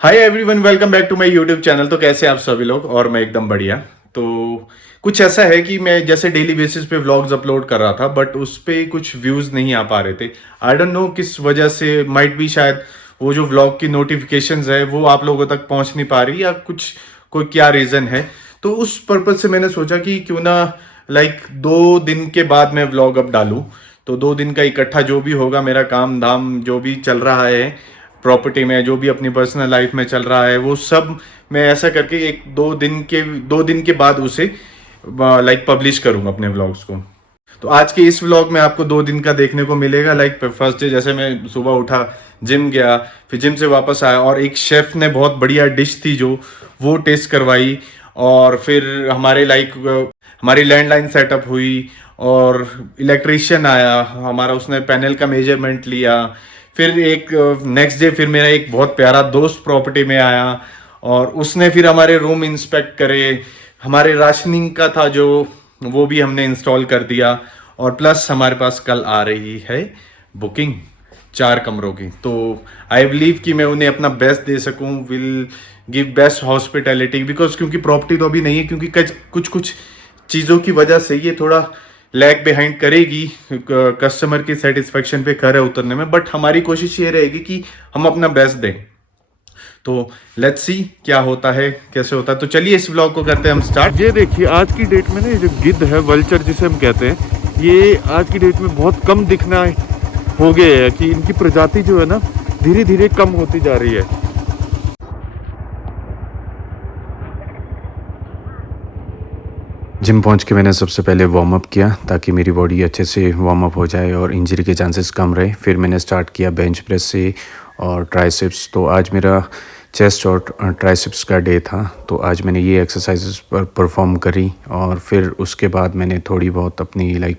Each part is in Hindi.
Hi everyone, welcome back to my YouTube channel. तो कैसे आप सभी लोग? और मैं एकदम बढ़िया। तो कुछ ऐसा है कि मैं जैसे डेली बेसिस पे व्लॉग्स अपलोड कर रहा था, बट उस पे कुछ व्यूज़ नहीं आ पा रहे थे। आई डोंट नो किस वजह से, माइट भी शायद वो जो व्लॉग की नोटिफिकेशंस है वो आप लोगों तक पहुंच नहीं पा रही, या कुछ कोई क्या रीज़न है। तो उस पर्पज़ से मैंने सोचा कि क्यों ना लाइक 2 दिन के बाद मैं व्लॉग अब डालूं। तो 2 दिन का इकट्ठा जो भी होगा, मेरा काम धाम जो भी चल रहा है प्रॉपर्टी में, जो भी अपनी पर्सनल लाइफ में चल रहा है, वो सब मैं ऐसा करके एक 2 दिन के बाद उसे लाइक पब्लिश करूंगा अपने व्लॉग्स को। तो आज के इस व्लॉग में आपको 2 दिन का देखने को मिलेगा। लाइक फर्स्ट डे जैसे मैं सुबह उठा, जिम गया, फिर जिम से वापस आया और एक शेफ ने बहुत बढ़िया डिश थी जो वो टेस्ट करवाई। और फिर हमारी लैंडलाइन सेटअप हुई और इलेक्ट्रीशियन आया हमारा, उसने पैनल का मेजरमेंट लिया। फिर एक नेक्स्ट डे फिर मेरा एक बहुत प्यारा दोस्त प्रॉपर्टी में आया और उसने फिर हमारे रूम इंस्पेक्ट करे। हमारे राशनिंग का था जो, वो भी हमने इंस्टॉल कर दिया। और प्लस हमारे पास कल आ रही है बुकिंग 4 कमरों की। तो आई बिलीव कि मैं उन्हें अपना बेस्ट दे सकूं, will give best hospitality, because क्योंकि प्रॉपर्टी तो अभी नहीं है, क्योंकि कुछ कुछ चीज़ों की वजह से ये थोड़ा लैग बिहाइंड करेगी कस्टमर की सेटिस्फेक्शन पे खरे उतरने में। बट हमारी कोशिश ये रहेगी कि हम अपना बेस्ट दें। तो लेट्स सी क्या होता है, कैसे होता है। तो चलिए इस व्लॉग को करते हैं हम स्टार्ट। ये देखिए, आज की डेट में ना ये जो गिद्ध है, वल्चर जिसे हम कहते हैं, ये आज की डेट में बहुत कम दिखना हो गया है कि इनकी प्रजाति जो है ना धीरे धीरे कम होती जा रही है। जिम पहुंच के मैंने सबसे पहले वार्म अप किया ताकि मेरी बॉडी अच्छे से वार्म अप हो जाए और इंजरी के चांसेस कम रहे। फिर मैंने स्टार्ट किया बेंच प्रेस से और ट्राइसेप्स। तो आज मेरा चेस्ट और ट्राइसेप्स का डे था, तो आज मैंने ये एक्सरसाइजेस पर परफॉर्म करी। और फिर उसके बाद मैंने थोड़ी बहुत अपनी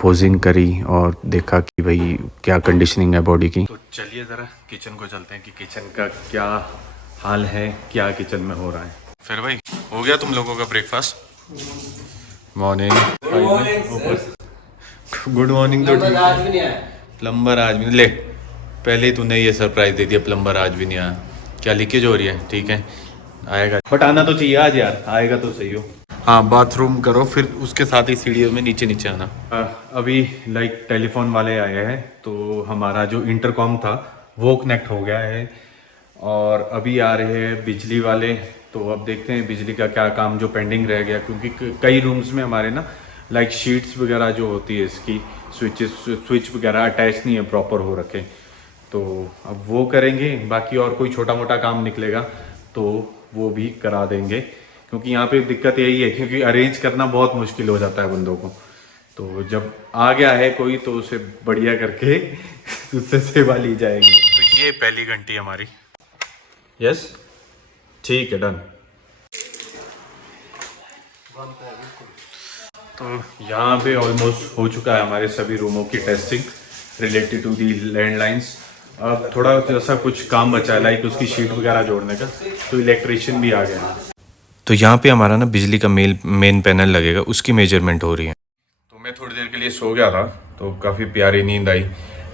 पोजिंग करी और देखा कि भाई क्या कंडीशनिंग है बॉडी की। तो चलिए ज़रा किचन को चलते हैं कि किचन का क्या हाल है, क्या किचन में हो रहा है। फिर भाई हो गया तुम लोगों का ब्रेकफास्ट? मॉर्निंग। Good morning. तो ठीक है, प्लम्बर आज भी नहीं ले। पहले ही तूने ये सरप्राइज दे दिया, प्लम्बर आज भी नहीं आया। क्या लीकेज हो रही है? ठीक है, आएगा, बट आना तो चाहिए आज यार, आएगा तो सही हो। हाँ, बाथरूम करो, फिर उसके साथ ही सीढ़ियों में नीचे नीचे आना। अभी लाइक टेलीफोन वाले आए हैं, तो हमारा जो इंटरकॉम था वो कनेक्ट हो गया है। और अभी आ रहे हैं बिजली वाले। तो अब देखते हैं बिजली का क्या काम जो पेंडिंग रह गया, क्योंकि कई रूम्स में हमारे ना लाइक शीट्स वगैरह जो होती है इसकी, स्विच वगैरह अटैच नहीं है, प्रॉपर हो रखे। तो अब वो करेंगे। बाकी और कोई छोटा मोटा काम निकलेगा तो वो भी करा देंगे, क्योंकि यहाँ पे दिक्कत यही है, क्योंकि अरेंज करना बहुत मुश्किल हो जाता है बंदों को। तो जब आ गया है कोई तो उसे बढ़िया करके उससे सेवा ली जाएगी। तो ये पहली घंटी हमारी। यस, ठीक है, डन। तो यहाँ पे ऑलमोस्ट हो चुका है हमारे सभी रूमों की testing related to the landlines. अब थोड़ा जैसा कुछ काम बचा है, लाइक उसकी शीट वगैरह जोड़ने का, तो इलेक्ट्रिशियन भी आ गया है। तो यहाँ पे हमारा ना बिजली का मेन पैनल लगेगा, उसकी मेजरमेंट हो रही है। तो मैं थोड़ी देर के लिए सो गया था, तो काफ़ी प्यारी नींद आई।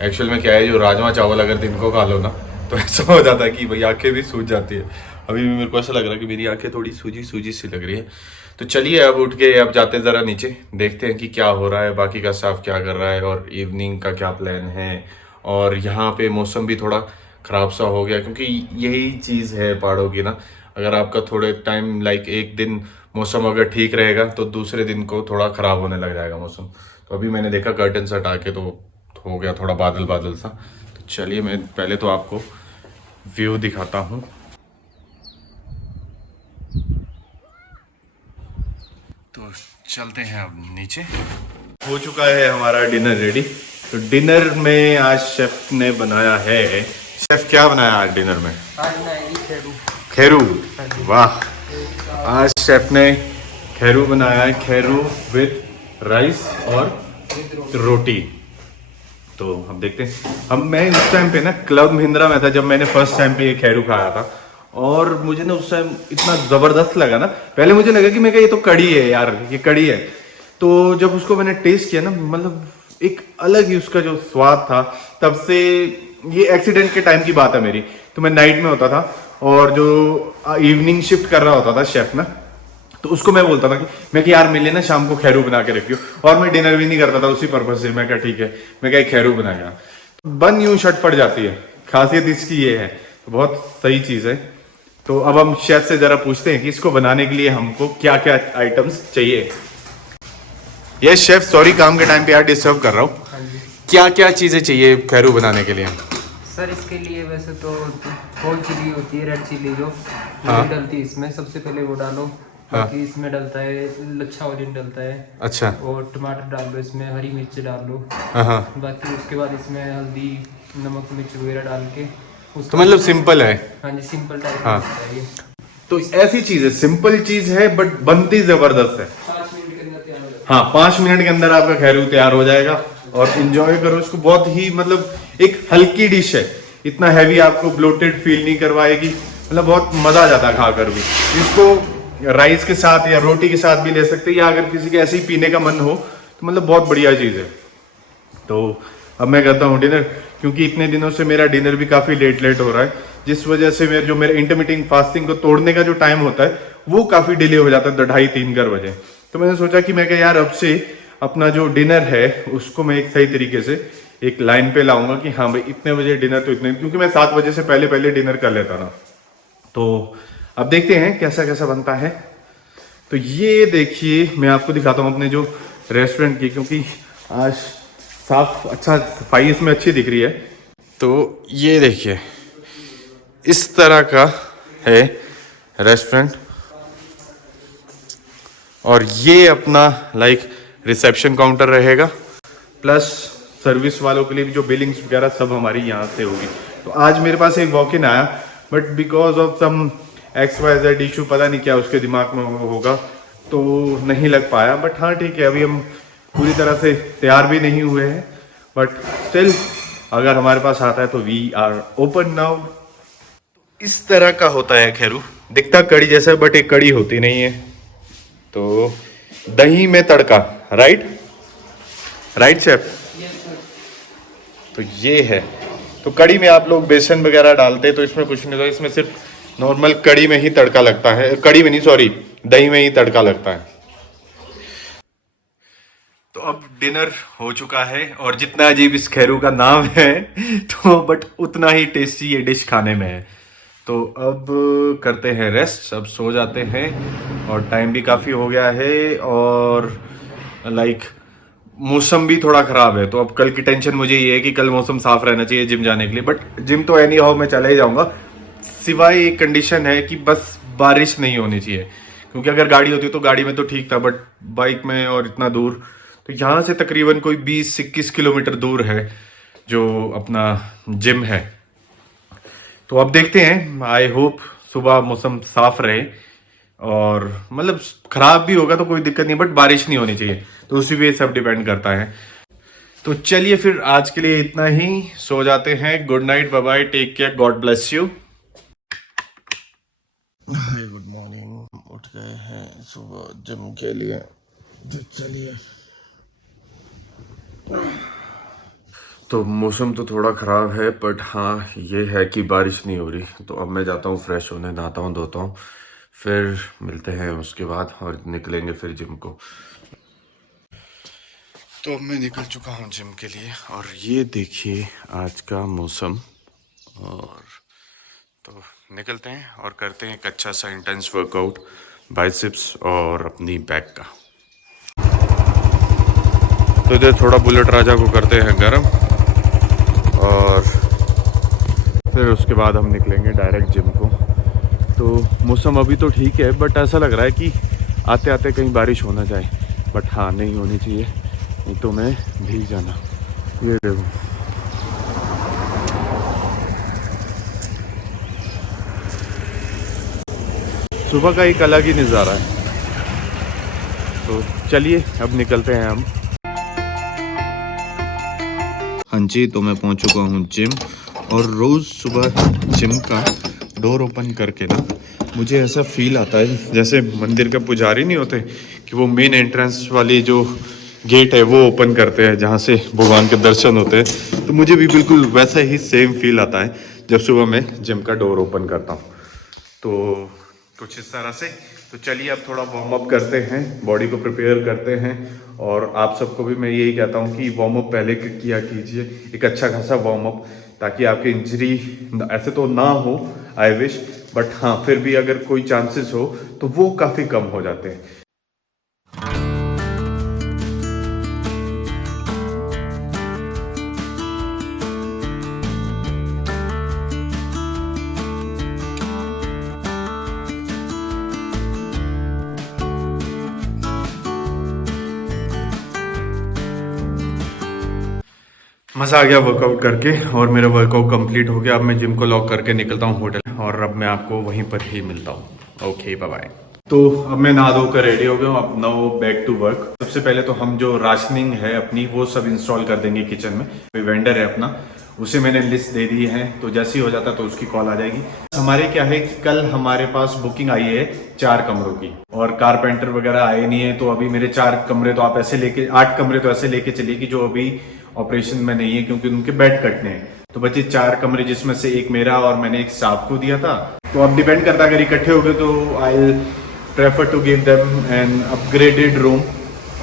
एक्चुअल में क्या है, जो राजमा चावल अगर दिन को खा लो ना तो ऐसा हो जाता है कि भाई आंखें भी सूज जाती है। अभी भी मेरे को ऐसा लग रहा है कि मेरी आंखें थोड़ी सूजी सूजी सी लग रही है। तो चलिए अब उठ के अब जाते ज़रा नीचे, देखते हैं कि क्या हो रहा है, बाकी का स्टाफ क्या कर रहा है और इवनिंग का क्या प्लान है। और यहाँ पे मौसम भी थोड़ा ख़राब सा हो गया, क्योंकि यही चीज़ है पहाड़ों की ना, अगर आपका थोड़े टाइम लाइक एक दिन मौसम अगर ठीक रहेगा तो दूसरे दिन को थोड़ा ख़राब होने लग जाएगा मौसम। तो अभी मैंने देखा कर्टन हटा के तो हो गया थोड़ा बादल बादल सा। तो चलिए मैं पहले तो आपको व्यू दिखाता हूँ। तो चलते हैं अब नीचे। हो चुका है हमारा डिनर रेडी। तो डिनर में आज शेफ ने बनाया है, शेफ क्या बनाया आज डिनर में? खेरू। वाह, आज शेफ ने खेरू बनाया है, खेरू विद राइस और रोटी। तो हम देखते हैं। मैं उस टाइम पे ना क्लब महिंद्रा में था जब मैंने फर्स्ट टाइम पे ये खेरू खाया था, और मुझे ना उस टाइम इतना ज़बरदस्त लगा ना। पहले मुझे लगा कि मैं ये तो कड़ी है यार, ये कड़ी है। तो जब उसको मैंने टेस्ट किया ना, मतलब एक अलग ही उसका जो स्वाद था। तब से, ये एक्सीडेंट के टाइम की बात है मेरी, तो मैं नाइट में होता था और जो इवनिंग शिफ्ट कर रहा होता था शेफ ना, तो उसको मैं बोलता था कि यार मिले ना शाम को खैरू बना के रखियो, और मैं डिनर भी नहीं करता था उसी पर्पज से। मैं कहा ठीक है, मैं कहा खैरू बनाया, बन यूं शट पड़ जाती है। खासियत इसकी ये है, तो बहुत सही चीज है। तो अब हम शेफ से जरा पूछते हैं कि इसको बनाने के लिए हमको क्या क्या आइटम्स चाहिए। ये शेफ, सॉरी काम के टाइम पे यार डिस्टर्ब कर रहा हूँ, क्या क्या चीजें चाहिए खैरू बनाने के लिए? सर इसके लिए वैसे तो होल चिली होती है, रेड चिली जो हाँ। डलती है इसमें, सबसे पहले वो डालो। बाकी इसमें डलता है लच्छा ओरिजिन डलता है। अच्छा। और टमाटर डाल लो इसमें, हरी मिर्च डाल लो। हाँ। बाकी उसके बाद इसमें हल्दी नमक मिर्च वगैरह डाल के तो मतलब सिंपल है। हाँ जी, सिंपल टाइप हाँ। का होता है ये। तो ऐसी चीज है, सिंपल चीज है बट बनती जबरदस्त है। 5 मिनट के अंदर तैयार हो जाता है। हाँ, 5 मिनट के अंदर आपका खैरू तैयार हो जाएगा और इंजॉय करो इसको। बहुत ही मतलब एक हल्की डिश है, इतना हैवी आपको ब्लोटेड फील नहीं करवाएगी, मतलब बहुत मजा आ जाता है खाकर भी। इसको राइस के साथ या रोटी के साथ भी ले सकते हैं, या अगर किसी के ऐसे ही पीने का मन हो तो मतलब बहुत बढ़िया चीज है। तो अब मैं करता हूँ डिनर, क्योंकि इतने दिनों से मेरा डिनर भी काफी लेट हो रहा है, जिस वजह से मेरे इंटरमिटिंग फास्टिंग को तोड़ने का जो टाइम होता है वो काफी डिले हो जाता है, 2:30-3 बजे। तो मैंने सोचा कि मैं यार अब से अपना जो डिनर है उसको मैं एक सही तरीके से एक लाइन पे लाऊंगा कि हाँ भाई इतने बजे डिनर, तो इतने, क्योंकि मैं 7 बजे से पहले डिनर कर लेता ना। तो अब देखते हैं कैसा कैसा बनता है। तो ये देखिए, मैं आपको दिखाता हूँ अपने जो रेस्टोरेंट की, क्योंकि आज साफ अच्छा सफाई इसमें अच्छी दिख रही है। तो ये देखिए इस तरह का है रेस्टोरेंट, और ये अपना लाइक रिसेप्शन काउंटर रहेगा, प्लस सर्विस वालों के लिए भी जो बिलिंग्स वगैरह सब हमारी यहाँ से होगी। तो आज मेरे पास एक वॉक इन आया, but because of some XYZ issue, पता नहीं क्या उसके दिमाग में होगा, तो नहीं लग पाया। बट हाँ ठीक है, अभी हम पूरी तरह से तैयार भी नहीं हुए हैं, बट स्टिल अगर हमारे पास आता है तो वी आर ओपन नाउ। इस तरह का होता है खैरू, दिखता कड़ी जैसा बट एक कड़ी होती नहीं है। तो दही में तड़का, राइट शेफ? तो ये है, तो कड़ी में आप लोग बेसन वगैरह डालते हैं, तो इसमें कुछ नहीं होता, इसमें सिर्फ नॉर्मल कड़ी में ही तड़का लगता है, कड़ी में नहीं सॉरी, दही में ही तड़का लगता है। तो अब डिनर हो चुका है, और जितना अजीब इस खैरू का नाम है तो बट उतना ही टेस्टी ये डिश खाने में है। तो अब करते हैं रेस्ट, अब सो जाते हैं, और टाइम भी काफ़ी हो गया है, और लाइक मौसम भी थोड़ा ख़राब है। तो अब कल की टेंशन मुझे ये है कि कल मौसम साफ़ रहना चाहिए जिम जाने के लिए, बट जिम तो एनी हाउ मैं चला ही जाऊँगा, सिवाय एक कंडीशन है कि बस बारिश नहीं होनी चाहिए। क्योंकि अगर गाड़ी होती तो गाड़ी में तो ठीक था, बट बाइक में और इतना दूर, तो यहाँ से तकरीबन कोई 20-21 किलोमीटर दूर है जो अपना जिम है। तो अब देखते हैं, आई होप सुबह मौसम साफ रहे, और मतलब खराब भी होगा तो कोई दिक्कत नहीं, बट बारिश नहीं होनी चाहिए, तो उसी पे सब डिपेंड करता है। तो चलिए फिर आज के लिए इतना ही, सो जाते हैं। Good night, bye bye, take care, God bless you. Good morning, उठ गए हैं सुबह जिम के लिए, तो चलिए। तो मौसम तो थोड़ा ख़राब है, बट हाँ ये है कि बारिश नहीं हो रही। तो अब मैं जाता हूँ फ्रेश होने, नहाता हूँ, धोता हूँ, फिर मिलते हैं उसके बाद, और निकलेंगे फिर जिम को। तो अब मैं निकल चुका हूँ जिम के लिए, और ये देखिए आज का मौसम, और तो निकलते हैं और करते हैं एक अच्छा सा इंटेंस वर्कआउट, बाइसेप्स और अपनी बैक का। तो इधर थोड़ा बुलेट राजा को करते हैं गरम, और फिर उसके बाद हम निकलेंगे डायरेक्ट जिम को। तो मौसम अभी तो ठीक है, बट ऐसा लग रहा है कि आते आते कहीं बारिश होना जाए, बट हाँ नहीं होनी चाहिए, नहीं तो मैं भीग जाना। ये देखो, सुबह का एक अलग ही नज़ारा है। तो चलिए अब निकलते हैं हम। हाँ जी, तो मैं पहुंच चुका हूँ जिम, और रोज़ सुबह जिम का डोर ओपन करके ना मुझे ऐसा फील आता है जैसे मंदिर के पुजारी नहीं होते कि वो मेन एंट्रेंस वाली जो गेट है वो ओपन करते हैं जहाँ से भगवान के दर्शन होते हैं। तो मुझे भी बिल्कुल वैसा ही सेम फील आता है जब सुबह मैं जिम का डोर ओपन करता हूँ। तो कुछ इस तरह से। तो चलिए अब थोड़ा वार्म अप करते हैं, बॉडी को प्रिपेयर करते हैं। और आप सबको भी मैं यही कहता हूँ कि वार्म अप पहले किया कीजिए, एक अच्छा खासा वार्म अप, ताकि आपकी इंजरी ऐसे तो ना हो, आई विश, बट हाँ फिर भी अगर कोई चांसेस हो तो वो काफ़ी कम हो जाते हैं। मज़ा आ गया वर्कआउट करके, और मेरा वर्कआउट कंप्लीट हो गया। अब मैं जिम को लॉक करके निकलता हूँ होटल, और अब मैं आपको वहीं पर ही मिलता हूँ। Okay, bye bye. तो अब मैं नहा धोकर रेडी हो गया हूँ, अब नाउ बैक टू वर्क। सबसे पहले तो हम जो राशनिंग है अपनी वो सब इंस्टॉल कर देंगे किचन में। कोई वेंडर है अपना, उसे मैंने लिस्ट दे दी है, तो जैसे ही हो जाता तो उसकी कॉल आ जाएगी। हमारे क्या है कि कल हमारे पास बुकिंग आई है 4 कमरों की, और कारपेंटर वगैरह आए नहीं है, तो अभी मेरे 4 कमरे तो आप ऐसे लेके 8 कमरे तो ऐसे लेके चलिए कि जो अभी ऑपरेशन में नहीं है, क्योंकि उनके बेड कटने हैं। तो बचे 4 कमरे, जिसमें से एक मेरा और मैंने एक स्टाफ को दिया था। तो अब डिपेंड करता है, अगर इकट्ठे हो गए तो I prefer to give them an upgraded room,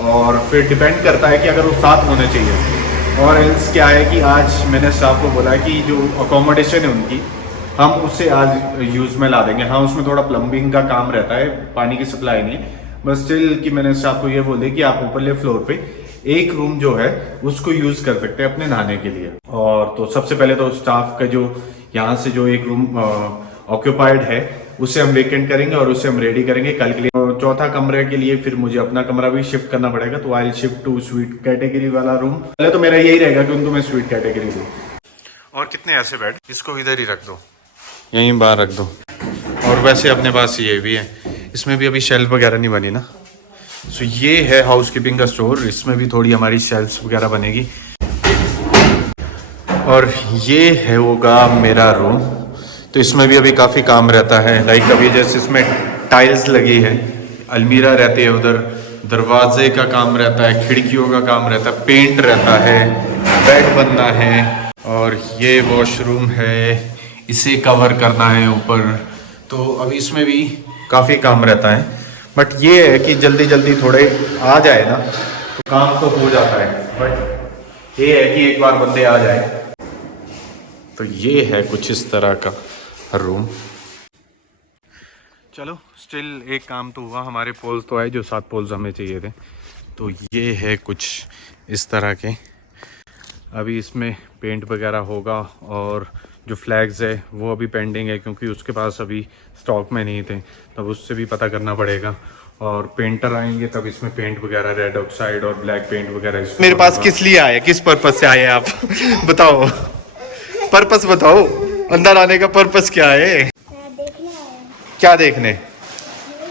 और फिर डिपेंड करता है कि अगर वो साथ होने चाहिए। और एल्स क्या है कि आज मैंने स्टाफ को बोला कि जो अकोमोडेशन है उनकी, हम उससे आज यूज़ में ला देंगे। हाँ, उसमें थोड़ा प्लम्बिंग का काम रहता है, पानी की सप्लाई नहीं है, बस स्टिल कि मैंने स्टाफ को ये बोल दिया कि आप ऊपरले फ्लोर पे एक रूम जो है उसको यूज कर सकते हैं अपने नहाने के लिए। और तो सबसे पहले तो स्टाफ का जो यहाँ से जो एक रूम ऑक्यूपाइड है उसे हम वेकेंट करेंगे और उसे हम रेडी करेंगे कल के लिए। चौथा कमरे के लिए फिर मुझे अपना कमरा भी शिफ्ट करना पड़ेगा, तो I shift to suite category वाला रूम। पहले तो मेरा यही रहेगा कि उनको मैं स्वीट कैटेगरी दूँ। और कितने ऐसे बेड, इसको इधर ही रख दो, यहीं बाहर रख दो। और वैसे अपने पास ये भी है, इसमें भी अभी शेल्फ वगैरह नहीं बनी ना। सो ये है हाउसकीपिंग का स्टोर, इसमें भी थोड़ी हमारी शेल्फ्स वगैरह बनेगी। और ये है होगा मेरा रूम, तो इसमें भी अभी काफ़ी काम रहता है। लाइक अभी जैसे इसमें टाइल्स लगी है, अलमीरा रहती है, उधर दरवाजे का काम रहता है, खिड़कियों का काम रहता है, पेंट रहता है, बेड बनना है, और ये वॉशरूम है, इसे कवर करना है ऊपर। तो अभी इसमें भी काफ़ी काम रहता है, बट ये है कि जल्दी जल्दी थोड़े आ जाए ना तो काम तो हो जाता है। बट ये है कि एक बार बंदे आ जाए। तो ये है कुछ इस तरह का रूम। चलो, स्टिल एक काम तो हुआ, हमारे पोल्स तो आए, जो 7 पोल्स हमें चाहिए थे। तो ये है कुछ इस तरह के। अभी इसमें पेंट वगैरह होगा, और जो फ्लैग्स है वो अभी पेंडिंग है, क्योंकि उसके पास अभी स्टॉक में नहीं थे, तब उससे भी पता करना पड़ेगा। और पेंटर आएंगे तब इसमें पेंट वगैरह, रेड ऑक्साइड और ब्लैक पेंट वगैरह। मेरे पास किस लिए आए, किस पर्पस से आए आप बताओ, पर्पस बताओ, अंदर आने का पर्पस क्या है? क्या देखने?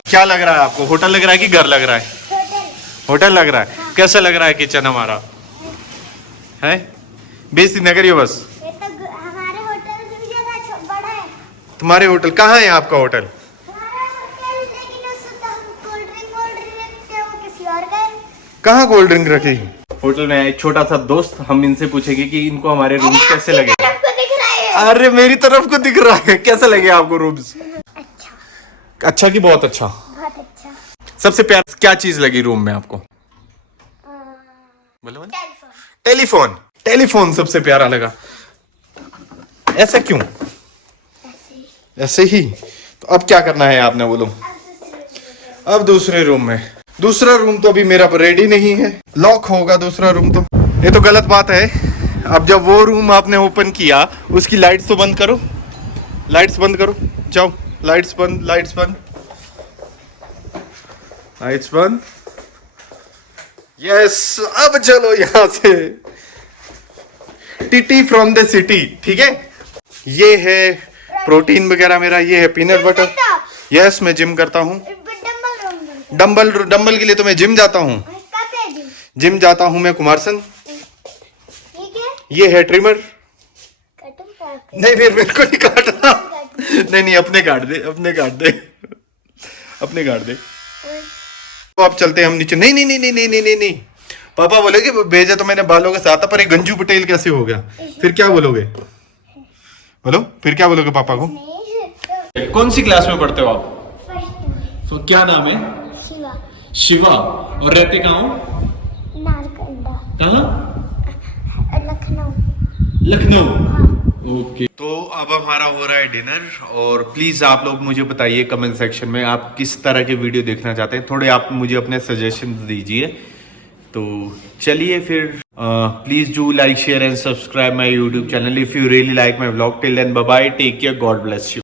क्या लग रहा है आपको, होटल लग रहा है कि घर लग रहा है? होटल लग रहा है। कैसा लग रहा है किचन हमारा? है बेइज्जती न करियो बस। हमारे होटल से भी ज्यादा बड़ा है। तुम्हारे होटल कहाँ है? आपका होटल कहाँ? कोल्ड ड्रिंक रखी होटल में? एक छोटा सा दोस्त, हम इनसे पूछेंगे कि इनको हमारे रूम्स कैसे लगे। अरे मेरी तरफ को दिख रहा है, कैसे लगे आपको रूम्स? अच्छा कि बहुत अच्छा? बहुत अच्छा। सबसे प्यार क्या चीज लगी रूम में आपको? बोलो। टेलीफोन। टेलीफोन सबसे प्यारा लगा। ऐसा क्यों? ऐसे ही। तो अब क्या करना है आपने, बोलो? अब दूसरे रूम में। दूसरा रूम तो अभी मेरा रेडी नहीं है, लॉक होगा दूसरा रूम तो। ये तो गलत बात है। अब जब वो रूम आपने ओपन किया, उसकी लाइट्स तो बंद करो, लाइट्स बंद करो, जाओ, लाइट्स बंद, लाइट्स बंद, लाइट्स बंद। यस, अब चलो यहां से। टीटी फ्रॉम द सिटी, ठीक है। ये है प्रोटीन वगैरह मेरा, ये है पीनट बटर। यस, मैं जिम करता हूँ। डंबल के लिए तो मैं जिम जाता हूँ। जिम जाता हूँ मैं कुमारसन। ये है ट्रिमर। नहीं फिर मेरे को नहीं काटना। नहीं अपने काट दे, अपने काट दे, अपने काट दे। तो अब चलते हैं हम नीचे। नहीं नहीं नहीं नहीं नहीं नहीं नहीं, पापा बोलेगे भेजा तो मैंने बालों के साथ, पर एक गंजू पटेल कैसे हो गया? फिर क्या बोलोगे? बोलो, फिर क्या बोलोगे पापा को? कौन सी क्लास में पढ़ते हो आप? फर्स्ट में तो क्या नाम है? शिवा शिवा। और रहते कहाँ हो? नारकंडा कहाँ? लखनऊ। लखनऊ। ओके, तो अब हमारा हो रहा है डिनर। और प्लीज आप लोग मुझे बताइए कमेंट सेक्शन में आप किस तरह के वीडियो देखना चाहते हैं, थोड़े आप मुझे अपने सजेशन दीजिए। तो चलिए फिर, please do like share and subscribe my YouTube channel if you really like my vlog. Till then bye bye, take care, God bless you.